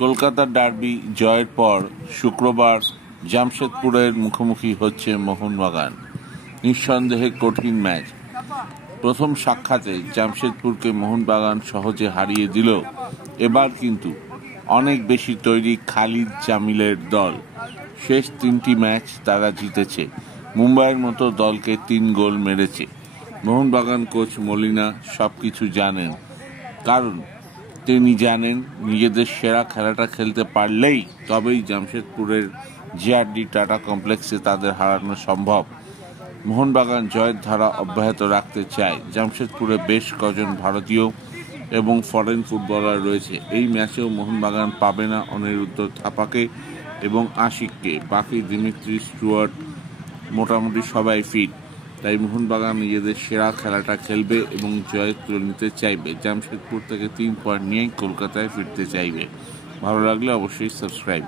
কলকাতার ডার্বি জয়ের পর শুক্রবার জামশেদপুরের মুখোমুখি হচ্ছে মোহনবাগান। নিঃসন্দেহে কঠিন ম্যাচ। প্রথম সাক্ষাতে জামশেদপুরকে মোহনবাগান সহজে হারিয়ে দিল। এবার কিন্তু অনেক বেশি তৈরি খালিদ জামিলের দল। শেষ 3টি ম্যাচ তারা জিতেছে। মুম্বাইয়ের মতো দলকে 3 গোল মেরেছে। মোহনবাগান কোচ মলিনা সবকিছু জানেন, কারণ তিনি জানেন নিজেদের সেরা খেলাটা খেলতে পারলেই তবেই জামশেদপুরের জিআরডি টাটা কমপ্লেক্সে তাদের হারানো সম্ভব। মোহনবাগান জয়ের ধারা অব্যাহত রাখতে চায়। জামশেদপুরে বেশ কজন ভারতীয় এবং ফরেন ফুটবলার রয়েছে। এই ম্যাচেও মোহনবাগান পাবে না অনিরুদ্ধ থাপাকে এবং আশিককে। বাকি দিমিত্রি, স্টুয়ার্ট মোটামুটি সবাই ফিট। তাই মোহনবাগান নিজেদের সেরা খেলাটা খেলবে এবং জয় তুলে নিতে চাইবে। জামশেদপুর থেকে 3 পয়েন্ট নিয়েই কলকাতায় ফিরতে চাইবে। ভালো লাগলে অবশ্যই সাবস্ক্রাইব।